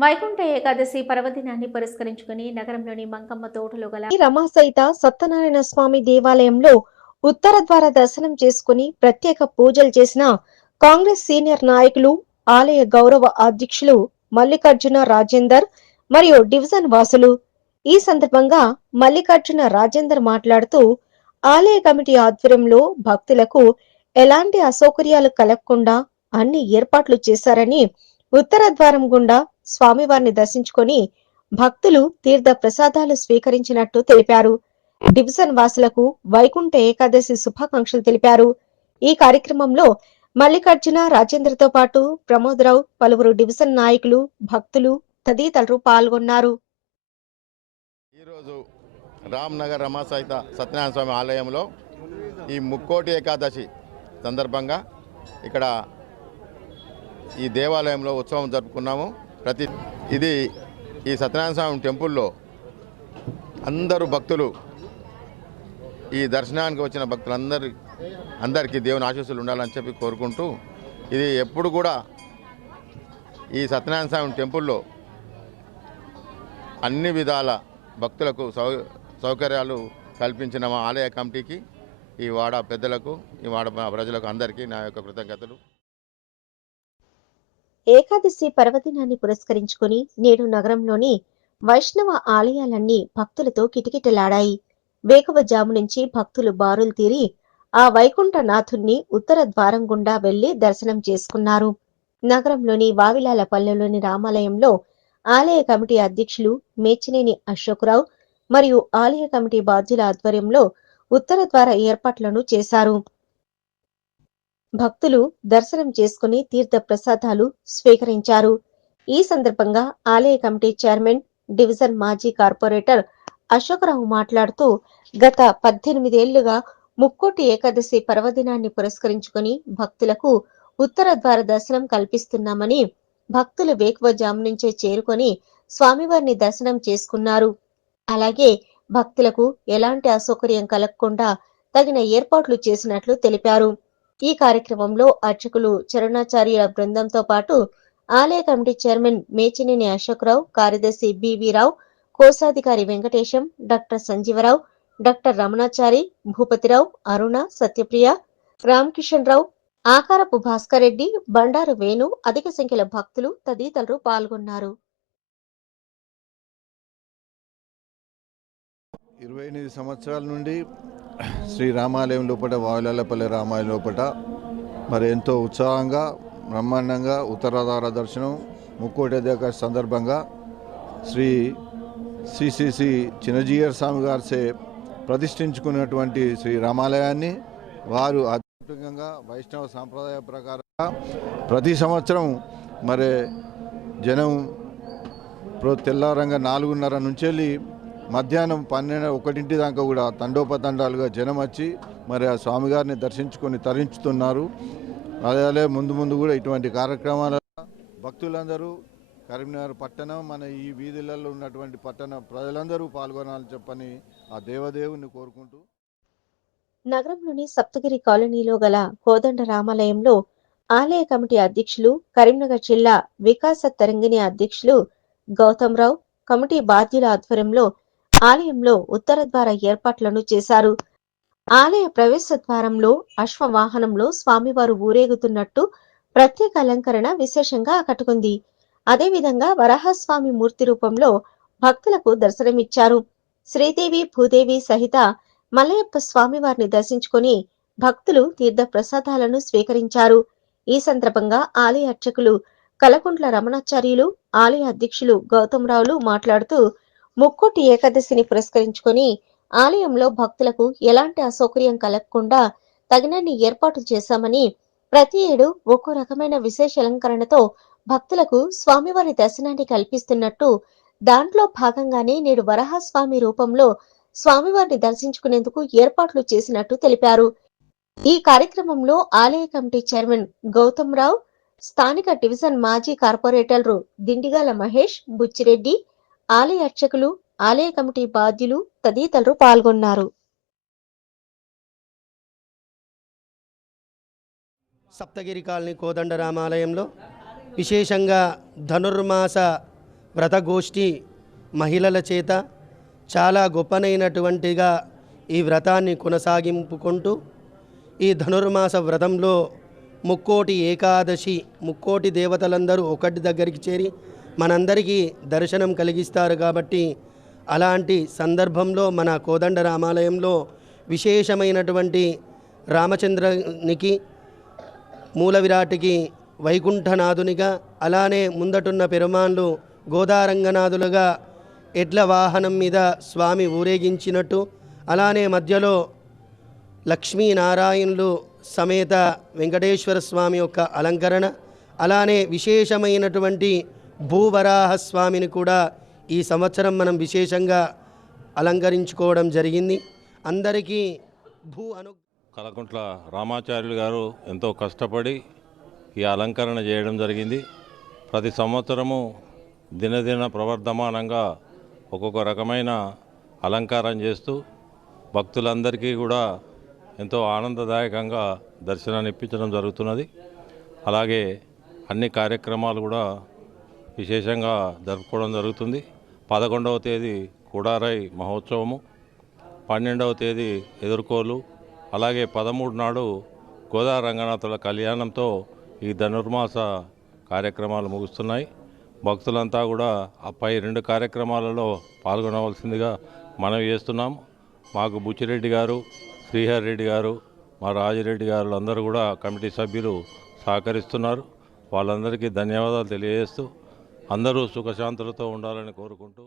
వైకుంఠ ఏకాదశి పర్వదినాన్ని పురస్కరించుకుని నగరంలోని మంకమ్మ తోటలో గల రమాసైత సత్యనారాయణ స్వామి దేవాలయంలో ఉత్తర ద్వార దర్శనం చేసుకుని ప్రత్యేక పూజలు చేసిన కాంగ్రెస్ సీనియర్ నాయకులు ఆలయ గౌరవ అధ్యక్షులు మల్లికార్జున రాజేందర్ మరియు డివిజన్ వాసులు. ఈ సందర్భంగా మల్లికార్జున రాజేందర్ మాట్లాడుతూ ఆలయ కమిటీ ఆధ్వర్యంలో భక్తులకు ఎలాంటి అసౌకర్యాలు కలగకుండా అన్ని ఏర్పాట్లు చేశారని ఉత్తర ద్వారం గుండా స్వామివారిని దర్శించుకొని భక్తులు తీర్థ ప్రసాదాలు స్వీకరించినట్టు తెలిపారు. డివిజన్ వాసులకు వైకుంఠ ఏకాదశి శుభాకాంక్షలు తెలిపారు. ఈ కార్యక్రమంలో మల్లికార్జున రాజేంద్రతో పాటు ప్రమోద్రావు పలువురు డివిజన్ నాయకులు భక్తులు తదితరులు పాల్గొన్నారు. ఈరోజు రామ్నగర్ రమాసహిత సత్యనారాయణ స్వామి ఆలయంలో ఈ ముక్కోటి ఏకాదశి సందర్భంగా ఇక్కడ ఈ దేవాలయంలో ఉత్సవం జరుపుకున్నాము. ప్రతి ఇది ఈ సత్యనారాయణ స్వామి టెంపుల్లో అందరూ భక్తులు ఈ దర్శనానికి వచ్చిన భక్తులందరి అందరికీ దేవుని ఆశీస్సులు ఉండాలని చెప్పి కోరుకుంటూ ఇది ఎప్పుడు కూడా ఈ సత్యనారాయణ స్వామి టెంపుల్లో అన్ని విధాల భక్తులకు సౌ సౌకర్యాలు కల్పించిన మా ఆలయ కమిటీకి ఈ వాడ పెద్దలకు ఈ వాడ ప్రజలకు అందరికీ నా యొక్క కృతజ్ఞతలు. ఏకాదశి పర్వదినాన్ని పురస్కరించుకుని నేడు నగరంలోని వైష్ణవ ఆలయాలన్నీ భక్తులతో కిటకిటలాడాయి. వేకువజాము నుంచి భక్తులు బారులు తీరి ఆ వైకుంఠనాథుణ్ణి ఉత్తర ద్వారం గుండా వెళ్ళి దర్శనం చేసుకున్నారు. నగరంలోని వావిలాల పల్లెలోని రామాలయంలో ఆలయ కమిటీ అధ్యక్షులు మేచినేని అశోక్రావు మరియు ఆలయ కమిటీ బాధ్యుల ఆధ్వర్యంలో ఉత్తర ద్వార ఏర్పాట్లను చేశారు. భక్తులు దర్శనం చేసుకుని తీర్థ ప్రసాదాలు స్వీకరించారు. ఈ సందర్భంగా ఆలయ కమిటీ చైర్మన్ డివిజన్ మాజీ కార్పొరేటర్ అశోకరావు మాట్లాడుతూ గత పద్దెనిమిదేళ్ళుగా ముక్కోటి ఏకాదశి పర్వదినాన్ని పురస్కరించుకుని భక్తులకు ఉత్తర ద్వార దర్శనం కల్పిస్తున్నామని భక్తులు వేకువజాము నుంచే చేరుకొని స్వామివారిని దర్శనం చేసుకున్నారు. అలాగే భక్తులకు ఎలాంటి అసౌకర్యం కలగకుండా తగిన ఏర్పాట్లు చేసినట్లు తెలిపారు. ఈ కార్యక్రమంలో అర్చకులు చరణాచార్యుల బృందంతో పాటు ఆలయ కమిటీ చైర్మన్ మేచినేని అశోక్రావు కార్యదర్శి బివిరావు కోశాధికారి వెంకటేశం డాక్టర్ సంజీవరావు డాక్టర్ రమణాచారి భూపతిరావు అరుణ సత్యప్రియ రామకిషన్ రావు ఆకారపు భాస్కర్ రెడ్డి బండారు వేణు అధిక సంఖ్యలో భక్తులు తదితరులు పాల్గొన్నారు. ఇరవై ఎనిమిది సంవత్సరాల నుండి శ్రీ రామాలయం లోపల వాయులపల్లి రామాలయం లోపల మరి ఎంతో ఉత్సాహంగా బ్రహ్మాండంగా ఉత్తరాధార దర్శనం ముక్కోటి దగ్గర సందర్భంగా శ్రీ సిసిసి చిన్నజీయర్ స్వామి గారిసే ప్రతిష్ఠించుకున్నటువంటి శ్రీ రామాలయాన్ని వారు ఆధ్యాత్మికంగా వైష్ణవ సాంప్రదాయ ప్రకారంగా ప్రతి సంవత్సరం మరి జనం ఇప్పుడు తెల్లారంగా నాలుగున్నర నుంచి వెళ్ళి మధ్యాహ్నం పన్నెండు ఒకటింటి దాకా కూడా తండోపతండాలుగా జనం వచ్చి మరి ఆ స్వామిగారిని దర్శించుకొని తరించుతున్నారు. అదే ముందు ముందు కూడా ఇటువంటి కార్యక్రమాల భక్తులందరూ కరీంనగర్ పట్టణం మన ఈ వీధులలో ఉన్నటువంటి పట్టణ ప్రజలందరూ పాల్గొనాలని చెప్పని ఆ దేవదేవుని కోరుకుంటూ. నగరంలోని సప్తగిరి కాలనీలో గల కోదండ రామాలయంలో ఆలయ కమిటీ అధ్యక్షులు కరీంనగర్ జిల్లా వికాస తరంగిణి అధ్యక్షులు గౌతమ్రావు కమిటీ బాధ్యుల ఆధ్వర్యంలో ఆలయంలో ఉత్తర ద్వార ఏర్పాట్లను చేశారు. ఆలయ ప్రవేశ ద్వారంలో అశ్వవాహనంలో స్వామివారు ఊరేగుతున్నట్టు ప్రత్యేక అలంకరణ విశేషంగా ఆకట్టుకుంది. అదేవిధంగా వరాహస్వామి మూర్తి రూపంలో భక్తులకు దర్శనమిచ్చారు. శ్రీదేవి భూదేవి సహిత మలయప్ప స్వామివారిని దర్శించుకొని భక్తులు తీర్థ ప్రసాదాలను స్వీకరించారు. ఈ సందర్భంగా ఆలయ అర్చకులు కలకుంట్ల రమణాచార్యులు ఆలయ అధ్యక్షులు గౌతమ్రావులు మాట్లాడుతూ ముక్కోటి ఏకాదశిని పురస్కరించుకొని ఆలయంలో భక్తులకు ఎలాంటి అసౌకర్యం కలగకుండా తగినన్ని ఏర్పాటు చేశామని ప్రతి ఏడు ఒక్కో రకమైన విశేష అలంకరణతో భక్తులకు స్వామివారి దర్శనాన్ని కల్పిస్తున్నట్టు దాంట్లో భాగంగానే నేడు వరహస్వామి రూపంలో స్వామివారిని దర్శించుకునేందుకు ఏర్పాట్లు చేసినట్టు తెలిపారు. ఈ కార్యక్రమంలో ఆలయ కమిటీ చైర్మన్ గౌతమ్ రావు స్థానిక డివిజన్ మాజీ కార్పొరేటర్లు దిండిగాల మహేష్ బుచ్చిరెడ్డి ఆలయ అర్చకులు ఆలయ కమిటీ బాధ్యులు తదితరులు పాల్గొన్నారు. సప్తగిరి కాలనీ కోదండ రామాలయంలో విశేషంగా ధనుర్మాస వ్రతగోష్ఠి మహిళల చేత చాలా గొప్పనైనటువంటిగా ఈ వ్రతాన్ని కొనసాగింపుకుంటూ ఈ ధనుర్మాస వ్రతంలో ముక్కోటి ఏకాదశి ముక్కోటి దేవతలందరూ ఒకటి దగ్గరికి చేరి మనందరికీ దర్శనం కలిగిస్తారు కాబట్టి అలాంటి సందర్భంలో మన కోదండ రామాలయంలో విశేషమైనటువంటి రామచంద్రునికి మూల విరాటికి వైకుంఠనాథునిగా అలానే ముందటున్న పెరుమాన్లు గోదారంగనాథులుగా ఎడ్ల వాహనం మీద స్వామి ఊరేగించినట్టు అలానే మధ్యలో లక్ష్మీనారాయణులు సమేత వెంకటేశ్వర స్వామి యొక్క అలంకరణ అలానే విశేషమైనటువంటి భూవరాహస్వామిని కూడా ఈ సంవత్సరం మనం విశేషంగా అలంకరించుకోవడం జరిగింది. అందరికీ భూ అను కలకుంట్ల రామాచార్యులు గారు ఎంతో కష్టపడి ఈ అలంకరణ చేయడం జరిగింది. ప్రతి సంవత్సరము దినదిన ప్రవర్ధమానంగా ఒక్కొక్క రకమైన అలంకారం చేస్తూ భక్తులందరికీ కూడా ఎంతో ఆనందదాయకంగా దర్శనాన్ని ఇప్పించడం జరుగుతున్నది. అలాగే అన్ని కార్యక్రమాలు కూడా విశేషంగా జరుపుకోవడం జరుగుతుంది. పదకొండవ తేదీ కుడారై మహోత్సవము పన్నెండవ తేదీ ఎదుర్కోలు అలాగే పదమూడు నాడు గోదా రంగనాథుల కళ్యాణంతో ఈ ధనుర్మాస కార్యక్రమాలు ముగుస్తున్నాయి. భక్తులంతా కూడా ఆ పై రెండు కార్యక్రమాలలో పాల్గొనవలసిందిగా మనవి చేస్తున్నాం. మాకు బుచ్చిరెడ్డి గారు శ్రీహర్ రెడ్డి గారు మా రాజిరెడ్డి గారు అందరూ కూడా కమిటీ సభ్యులు సహకరిస్తున్నారు. వాళ్ళందరికీ ధన్యవాదాలు తెలియజేస్తూ అందరూ సుఖశాంతులతో ఉండాలని కోరుకుంటూ